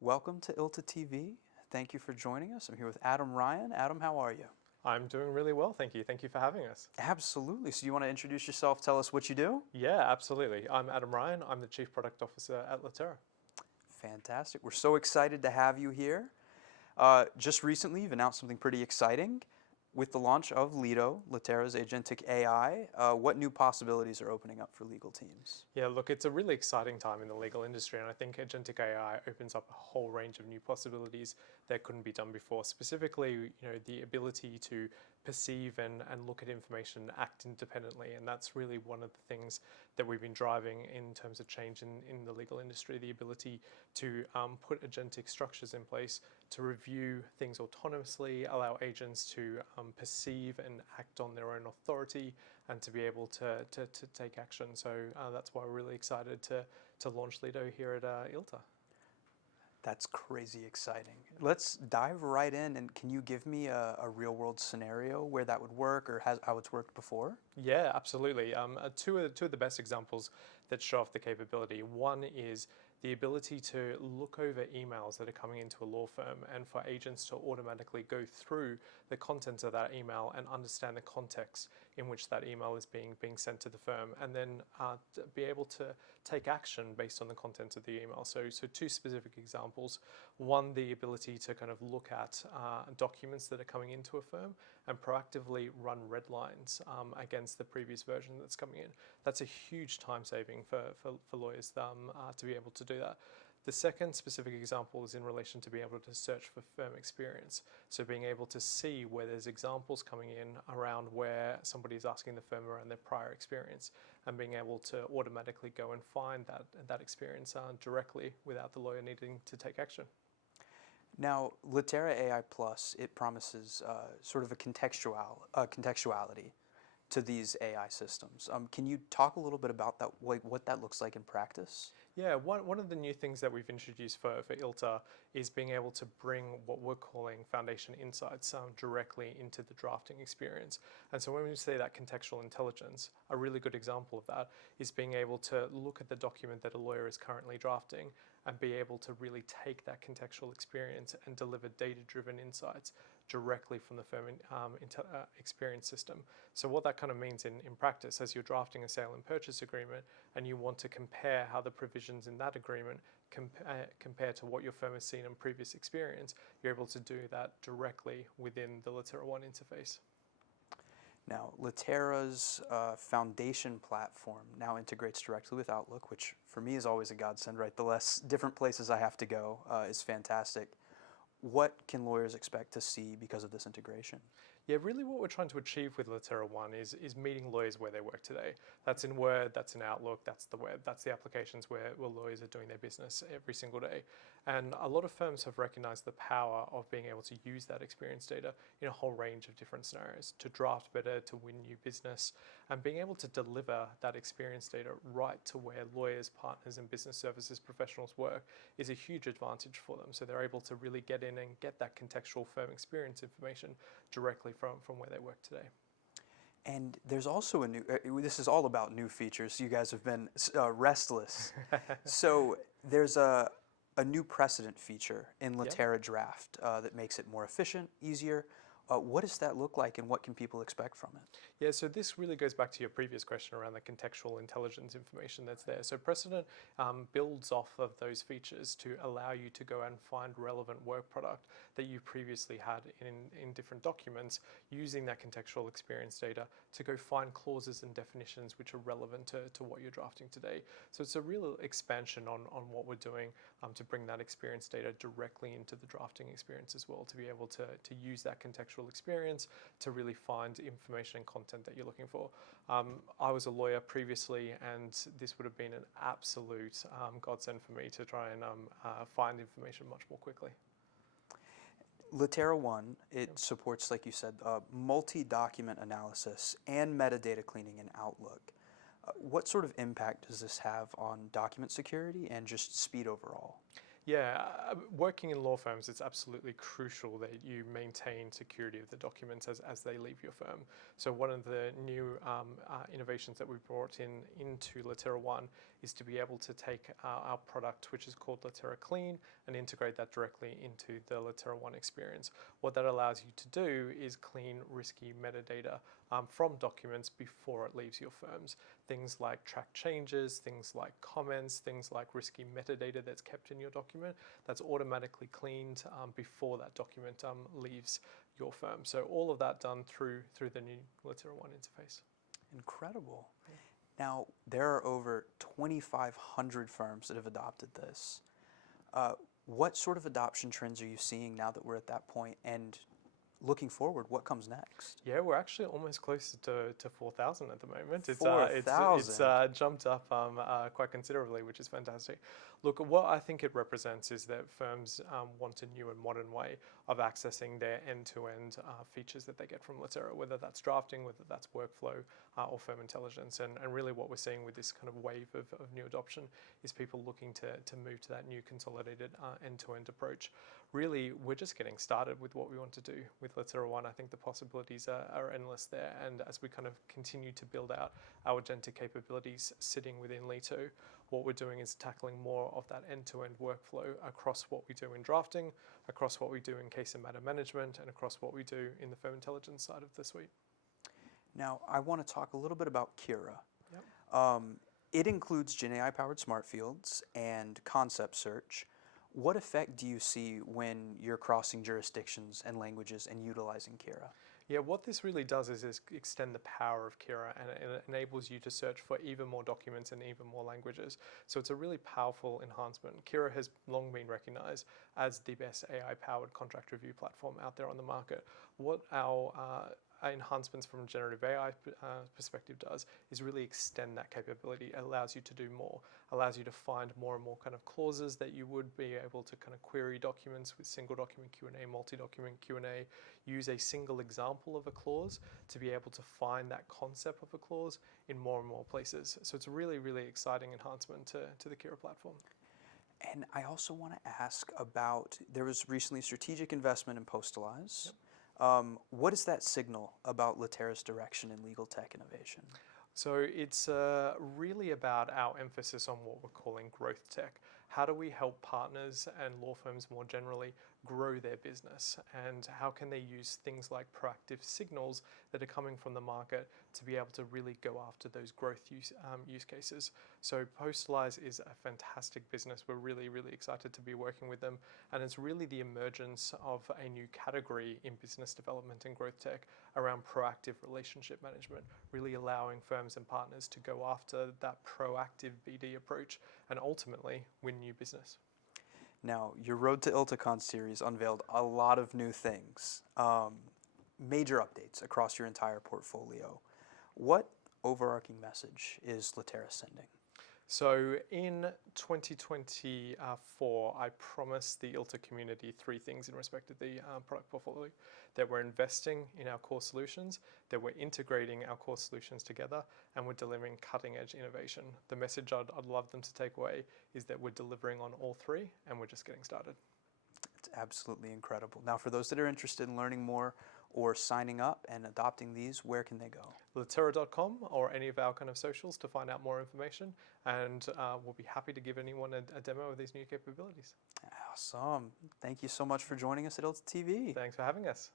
Welcome to ILTA TV. Thank you for joining us. I'm here with Adam Ryan. Adam, how are you? I'm doing really well, thank you. Thank you for having us. Absolutely. So you want to introduce yourself, tell us what you do? Yeah, absolutely. I'm Adam Ryan. I'm the Chief Product Officer at Litera. Fantastic. We're so excited to have you here. Just recently, you've announced something pretty exciting. With the launch of Litera's agentic AI, what new possibilities are opening up for legal teams? Yeah, look, it's a really exciting time in the legal industry, and I think agentic AI opens up a whole range of new possibilities that couldn't be done before. Specifically, the ability to perceive and look at information and act independently, and that's really one of the things that we've been driving in terms of change in the legal industry, the ability to put agentic structures in place to review things autonomously, allow agents to perceive and act on their own authority, and to be able to take action. So that's why we're really excited to launch Lido here at ILTA. That's crazy exciting. Let's dive right in, and can you give me a real world scenario where that would work or how it's worked before? Yeah, absolutely. Two of the best examples that show off the capability. One is the ability to look over emails that are coming into a law firm and for agents to automatically go through the contents of that email and understand the context in which that email is being sent to the firm, and then to be able to take action based on the contents of the email. So two specific examples. One, the ability to kind of look at documents that are coming into a firm and proactively run red lines against the previous version that's coming in. That's a huge time saving for lawyers to be able to do that. The second specific example is in relation to being able to search for firm experience. So being able to see where there's examples coming in around where somebody is asking the firm around their prior experience, and being able to automatically go and find that experience directly without the lawyer needing to take action. Now, Litera AI Plus, it promises sort of a contextuality to these AI systems. Can you talk a little bit about that, what that looks like in practice? Yeah, one of the new things that we've introduced for ILTA is being able to bring what we're calling foundation insights directly into the drafting experience. And so when we say that contextual intelligence, a really good example of that is being able to look at the document that a lawyer is currently drafting and be able to really take that contextual experience and deliver data-driven insights directly from the firm experience system. So what that kind of means in practice, as you're drafting a sale and purchase agreement and you want to compare how the provisions in that agreement compare to what your firm has seen in previous experience, you're able to do that directly within the Litera One interface. Now, Litera's foundation platform now integrates directly with Outlook, which for me is always a godsend, right? The less different places I have to go is fantastic. What can lawyers expect to see because of this integration? Yeah, really what we're trying to achieve with Litera One is meeting lawyers where they work today. That's in Word, that's in Outlook, that's the web, that's the applications where lawyers are doing their business every single day. And a lot of firms have recognized the power of being able to use that experience data in a whole range of different scenarios, to draft better, to win new business, and being able to deliver that experience data right to where lawyers, partners, and business services professionals work is a huge advantage for them. So they're able to really get in and get that contextual firm experience information directly from where they work today. And there's also a new, this is all about new features. You guys have been restless. So there's a new precedent feature in Litera Draft that makes it more efficient, easier. What does that look like, and what can people expect from it? Yeah, so this really goes back to your previous question around the contextual intelligence information that's there. So precedent builds off of those features to allow you to go and find relevant work product that you previously had in different documents, using that contextual experience data to go find clauses and definitions which are relevant to what you're drafting today. So it's a real expansion on what we're doing to bring that experience data directly into the drafting experience as well, to be able to use that contextual experience to really find information and content that you're looking for. I was a lawyer previously, and this would have been an absolute godsend for me to try and find information much more quickly. Litera One, it supports, like you said, multi-document analysis and metadata cleaning in Outlook. What sort of impact does this have on document security and just speed overall? Yeah, working in law firms, it's absolutely crucial that you maintain security of the documents as they leave your firm. So one of the new innovations that we've brought into Litera One is to be able to take our product, which is called Litera Clean, and integrate that directly into the Litera One experience. What that allows you to do is clean risky metadata from documents before it leaves your firms. Things like track changes, things like comments, things like risky metadata that's kept in your document, that's automatically cleaned before that document leaves your firm. So all of that done through the new Litera One interface. Incredible. Now, there are over 2,500 firms that have adopted this. What sort of adoption trends are you seeing now that we're at that point? And looking forward, what comes next? Yeah, we're actually almost close to 4,000 at the moment. It's 4,000? jumped up quite considerably, which is fantastic. Look, what I think it represents is that firms want a new and modern way of accessing their end-to-end features that they get from Litera, whether that's drafting, whether that's workflow, or firm intelligence. And really what we're seeing with this kind of wave of new adoption is people looking to move to that new consolidated end-to-end approach. Really, we're just getting started with what we want to do with Litera One. I think the possibilities are endless there, and as we kind of continue to build out our agentic capabilities sitting within Leto, what we're doing is tackling more of that end-to-end workflow across what we do in drafting, across what we do in case and matter management, and across what we do in the firm intelligence side of the suite. Now, I want to talk a little bit about Kira. Yep. It includes GenAI-powered smart fields and concept search. What effect do you see when you're crossing jurisdictions and languages and utilizing Kira? Yeah, what this really does is extend the power of Kira, and it enables you to search for even more documents and even more languages. So it's a really powerful enhancement. Kira has long been recognized as the best AI-powered contract review platform out there on the market. What our enhancements from a generative AI perspective does is really extend that capability. It allows you to do more, allows you to find more and more kind of clauses that you would be able to kind of query documents with single document Q&A, multi-document Q&A, use a single example of a clause to be able to find that concept of a clause in more and more places. So it's a really, really exciting enhancement to the Kira platform. And I also want to ask about, there was recently strategic investment in Postalize. Yep. What does that signal about Litera's direction in legal tech innovation? So it's really about our emphasis on what we're calling growth tech. How do we help partners and law firms more generally grow their business? And how can they use things like proactive signals that are coming from the market to be able to really go after those growth use cases? So Postalize is a fantastic business. We're really, really excited to be working with them. And it's really the emergence of a new category in business development and growth tech around proactive relationship management, really allowing firms and partners to go after that proactive BD approach and ultimately win new business. Now, your Road to ILTACON series unveiled a lot of new things, major updates across your entire portfolio. What overarching message is Litera sending? So in 2024, I promised the ILTA community three things in respect of the product portfolio: that we're investing in our core solutions, that we're integrating our core solutions together, and we're delivering cutting-edge innovation. The message I'd love them to take away is that we're delivering on all three, and we're just getting started. It's absolutely incredible. Now, for those that are interested in learning more or signing up and adopting these, where can they go? Litera.com or any of our kind of socials to find out more information, and we'll be happy to give anyone a demo of these new capabilities. Awesome. Thank you so much for joining us at ILTA TV. Thanks for having us.